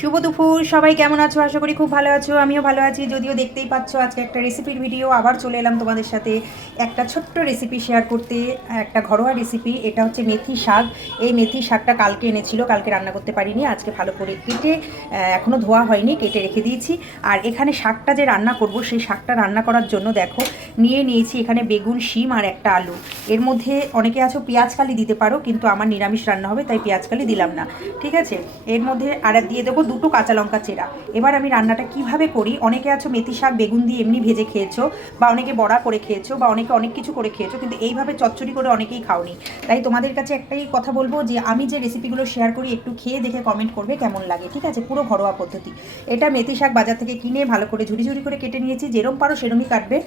শুভ দুপুর, সবাই কেমন আছো? আশা করি খুব ভালো আছো, আমিও ভালো আছি। যদিও দেখতেই পাচ্ছ আজকে একটা রেসিপির ভিডিও আবার চলে এলাম তোমাদের সাথে একটা ছোট্ট রেসিপি শেয়ার করতে, একটা ঘরোয়া রেসিপি এটা হচ্ছে মেথি শাক। এই মেথি শাকটা কালকে এনেছিল, কালকে রান্না করতে পারিনি, আজকে ভালো করে কেটে এখনও ধোয়া হয়নি, কেটে রেখে দিয়েছি। আর এখানে শাকটা যে রান্না করব, সেই শাকটা রান্না করার জন্য দেখো, নিয়ে নিয়েছি এখানে বেগুন, শিম আর একটা আলু। এর মধ্যে অনেকে আছো পেঁয়াজ কালি দিতে পারো, কিন্তু আমার নিরামিষ রান্না হবে, তাই পেঁয়াজ কালি দিলাম না। ঠিক আছে? এর মধ্যে আর দিয়ে দেবো দুটো কাঁচা লঙ্কা চেরা। এবার আমি রান্নাটা কীভাবে করি? অনেকে আছো মেথি শাক, বেগুন দিয়ে এমনি ভেজে খেয়েছো, বা অনেকে বড়া করে খেয়েছো, বা অনেকে অনেক কিছু করে খেয়েছো, কিন্তু এইভাবে চচ্চড়ি করে অনেকেই খাওনি। তাই তোমাদের কাছে একটাই কথা বলব যে, আমি যে রেসিপিগুলো শেয়ার করি, একটু খেয়ে দেখে কমেন্ট করবে কেমন লাগে, ঠিক আছে? পুরো ঘরোয়া পদ্ধতি। এটা মেথি শাক বাজার থেকে কিনে ভালো করে ঝুড়ি ঝুড়ি করে কেটে নিয়েছি, যেরম পারো সেরমই কাটবে।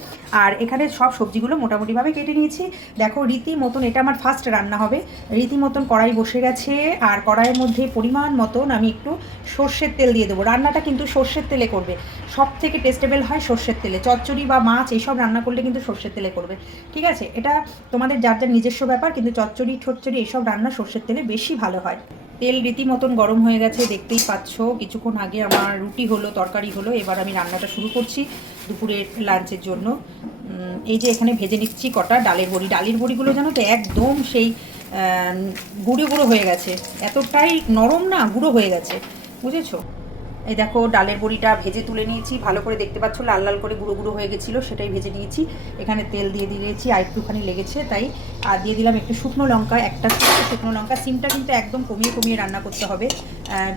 আর এখানে সব সবজিগুলো মোটামুটিভাবে কেটে নিয়েছি। দেখো রীতি মতন এটা আমার ফার্স্ট রান্না হবে। রীতিমতন কড়াই বসে গেছে, আর কড়াইয়ের মধ্যে পরিমাণ মতন আমি একটু সর্ষের তেল দিয়ে দেবো। রান্নাটা কিন্তু সর্ষের তেলে করবে। সব থেকে টেস্টেবল হয় সর্ষের তেলে। চচ্চড়ি বা মাছ, এইসব রান্না করলে কিন্তু সর্ষের তেলে করবে। ঠিক আছে? এটা তোমাদের যার যার নিজস্ব ব্যাপার, কিন্তু চচ্চড়ি ঠচ্চড়ি এইসব রান্না সর্ষের তেলে বেশি ভালো হয়। তেল রীতিমতন গরম হয়ে গেছে, দেখতেই পাচ্ছ। কিছুক্ষণ আগে আমার রুটি হলো, তরকারি হলো, এবার আমি রান্নাটা শুরু করছি দুপুরের লাঞ্চের জন্য। এই যে এখানে ভেজে নিচ্ছি কটা ডালের বড়ি। ডালের বড়িগুলো জানো তো, একদম সেই গুঁড়ো গুঁড়ো হয়ে গেছে। এতটাই নরম না, গুঁড়ো হয়ে গেছে। বুঝেছ? এই দেখো, ডালের বড়িটা ভেজে তুলে নিয়েছি। ভালো করে দেখতে পাচ্ছ, লাল লাল করে গুঁড়ো গুঁড়ো হয়ে গেছিল, সেটাই ভেজে নিয়েছি। এখানে তেল দিয়ে দিয়েছি, আর একটুখানি লেগেছে, তাই আর দিয়ে দিলাম একটু শুকনো লঙ্কা, একটা শুকনো লঙ্কা। সিমটা কিন্তু একদম কমিয়ে কমিয়ে রান্না করতে হবে।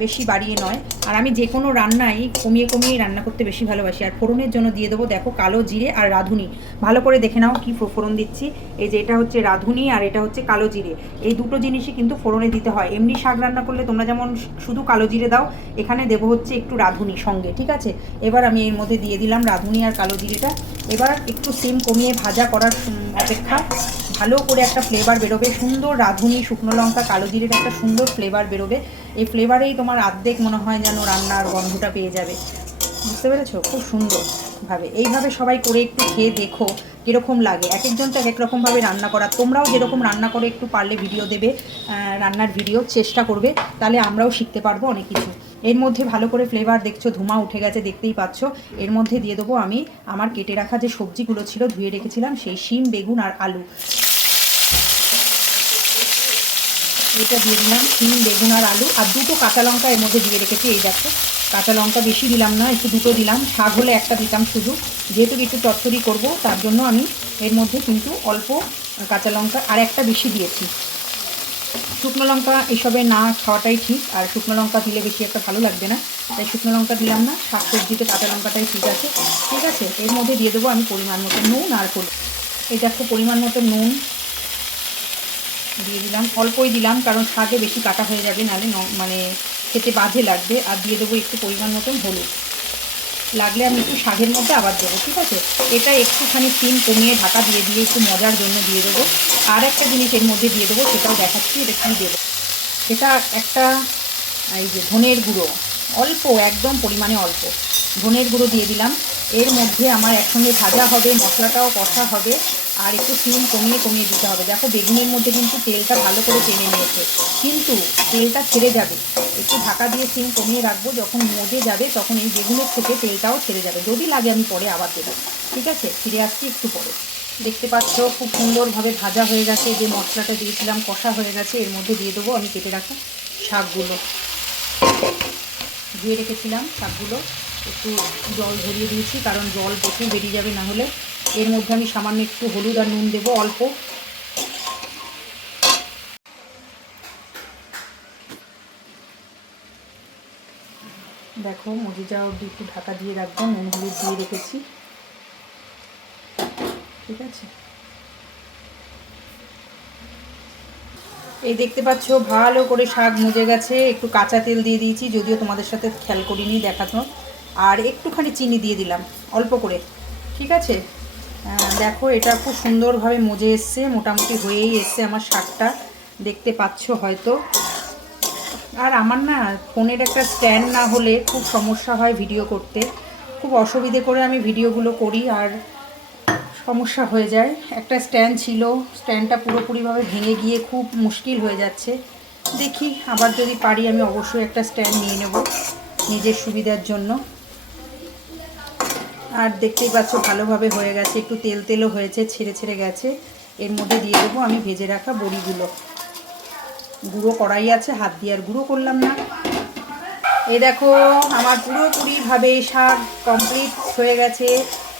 বেশি বাড়িয়ে নয়। আর আমি যে কোনো রান্নাই কমিয়ে কমিয়ে রান্না করতে বেশি ভালোবাসি। আর ফোড়নের জন্য দিয়ে দেবো, দেখো, কালো জিরে আর রাঁধুনি। ভালো করে দেখে নাও কি ফোড়ন দিচ্ছি। এই যে এটা হচ্ছে রাঁধুনি আর এটা হচ্ছে কালো জিরে। এই দুটো জিনিসই কিন্তু ফোড়নে দিতে হয়। এমনি শাক রান্না করলে তোমরা যেমন শুধু কালো জিরে দাও, এখানে দেবো হচ্ছে একটু রাঁধুনি সঙ্গে, ঠিক আছে? এবার আমি এর মধ্যে দিয়ে দিলাম রাঁধুনি আর কালো জিরেটা। এবার একটু সিম কমিয়ে ভাজা করার অপেক্ষা। ভালো করে একটা ফ্লেভার বেরোবে, সুন্দর রাঁধুনি, শুকনো লঙ্কা, কালো জিরের একটা সুন্দর ফ্লেভার বেরোবে। এই ফ্লেভারেই তোমার আর্ধেক মনে হয় যেন রান্নার গন্ধটা পেয়ে যাবে। বুঝতে পেরেছ? খুব সুন্দরভাবে এইভাবে সবাই করে একটু খেয়ে দেখো কীরকম লাগে। এক একজন তো এক রকমভাবে রান্না করা। তোমরাও যেরকম রান্না করে একটু পারলে ভিডিও দেবে রান্নার ভিডিও চেষ্টা করবে, তাহলে আমরাও শিখতে পারব অনেক কিছু। এর মধ্যে ভালো করে ফ্লেভার দেখছ, ধুমা উঠে গেছে, দেখতেই পাচ্ছ। এর মধ্যে দিয়ে দেবো আমি আমার কেটে রাখা যে সবজিগুলো ছিল, ধুয়ে রেখেছিলাম, সেই শিম, বেগুন আর আলু। এটা দিয়ে দিলাম, শিম, বেগুন আর আলু। আর দুটো কাঁচা লঙ্কা এর মধ্যে দিয়ে রেখেছি, এই দেখো। কাঁচা লঙ্কা বেশি দিলাম না, একটু দুটো দিলাম। শাক হলে একটা দিতাম শুধু। যেহেতু একটু চচ্চড়ি করব, তার জন্য আমি এর মধ্যে কিন্তু অল্প কাঁচা লঙ্কা আর একটা বেশি দিয়েছি। শুকনো লঙ্কা এসবে না খাওয়াটাই ঠিক, আর শুকনো লঙ্কা দিলে বেশি একটা ভালো লাগবে না। তাই শুকনো লঙ্কা দিলাম না, শাক সবজিতে কাঁচা লঙ্কাটাই ঠিক আছে। ঠিক আছে, এর মধ্যে দিয়ে দেবো আমি পরিমাণ মতো নুন আর হলুদ। এই দেখো, পরিমাণ মতো নুন দিয়ে দিলাম। অল্পই দিলাম, কারণ শাকে বেশি কাটা হয়ে যাবে, নাহলে মানে খেতে বাজে লাগবে। আর দিয়ে দেবো একটু পরিমাণ মতন হলুদ। লাগলে আমি একটু শাকের মধ্যে আবার দেবো, ঠিক আছে? এটা একটুখানি সিম কমিয়ে ঢাকা দিয়ে দিয়ে একটু মজার জন্য দিয়ে দেবো। আর একটা জিনিস এর মধ্যে দিয়ে দেবো, সেটাও দেখাচ্ছি, এটা কী দেবো? সেটা একটা, এই যে ধনের গুঁড়ো, অল্প, একদম পরিমাণে অল্প। ধনের গুঁড়ো দিয়ে দিলাম। এর মধ্যে আমার একসঙ্গে ভাজা হবে, মশলাটাও কষা হবে, আর একটু সিম কমিয়ে কমিয়ে দিতে হবে। দেখো, বেগুনের মধ্যে কিন্তু তেলটা ভালো করে টেনে নিয়েছে। কিন্তু তেলটা ছেড়ে যাবে। একটু ঢাকা দিয়ে সিম কমিয়ে রাখব, যখন মজে যাবে, তখন এই বেগুনের থেকে তেলটাও ছেড়ে যাবে। যদি লাগে আমি পরে আবার দেবো। ঠিক আছে? ফিরে আসছি একটু পরে। দেখতে পাচ্ছ, খুব সুন্দরভাবে ভাজা হয়ে গেছে। যে মশলাটা দিয়েছিলাম কষা হয়ে গেছে, এর মধ্যে দিয়ে দেবো আমি কেটে রাখা শাকগুলো। ধুয়ে রেখেছিলাম শাকগুলো। একটু জল ঝরিয়ে দিয়েছি, কারণ জল প্রচুর বেরিয়ে যাবে না হলে। এর মধ্যে আমি সামান্য একটু হলুদ আর নুন দেবো অল্প। দেখো মজে যাওয়া অবধি একটু ঢাকা দিয়ে রাখব, নুন হলুদ দিয়ে রেখেছি। ঠিক আছে? এই দেখতে পাচ্ছ, ভালো করে শাক মজে গেছে। একটু কাঁচা তেল দিয়ে দিয়েছি, যদিও তোমাদের সাথে খেয়াল করিনি দেখাতো আর একটুখানি চিনি দিয়ে দিলাম, অল্প করে। ঠিক আছে? দেখো, এটা খুব সুন্দরভাবে মজে এসছে, মোটামুটি হয়েই এসছে আমার শাকটা। দেখতে পাচ্ছ হয়তো। আর আমার না ফোনের একটা স্ট্যান্ড না হলে খুব সমস্যা হয় ভিডিও করতে। খুব অসুবিধে করে আমি ভিডিওগুলো করি আর সমস্যা হয়ে যায়। একটা স্ট্যান্ড ছিল, স্ট্যান্ডটা পুরোপুরিভাবে ভেঙে গিয়ে খুব মুশকিল হয়ে যাচ্ছে। দেখি, আবার যদি পারি আমি অবশ্যই একটা স্ট্যান্ড নিয়ে নেব নিজের সুবিধার জন্য। আর দেখতেই পাচ্ছ ভালোভাবে হয়ে গেছে। একটু তেল তেলও হয়েছে, ছেড়ে ছেড়ে গেছে। এর মধ্যে দিয়ে দেবো আমি ভেজে রাখা বড়িগুলো। গুঁড়ো কড়াই আছে, হাত দিয়ে আর গুঁড়ো করলাম না। এই দেখো, আমার পুরোপুরিভাবে শাক কমপ্লিট হয়ে গেছে।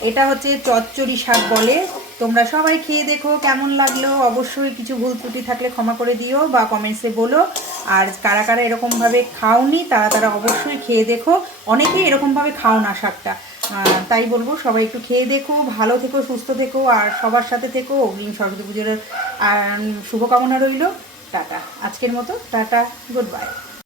এটা হচ্ছে চচ্চড়ি শাক বলে। তোমরা সবাই খেয়ে দেখো কেমন লাগল। অবশ্যই কিছু ভুল ত্রুটি থাকলে ক্ষমা করে দিও বা কমেন্টসে বলো। আর কারা কারা এরকমভাবে খাওনি, তারা তারা অবশ্যই খেয়ে দেখো। অনেকেই এরকমভাবে খাও না শাকটা। তাই বলব, সবাই একটু খেয়ে দেখো, ভালো থেকো, সুস্থ থেকো, আর সবার সাথে থেকো। অগ্রিম সরস্বতী পুজোর শুভকামনা রইল। টাটা। আজকের মতো, টাটা, গুড বাই।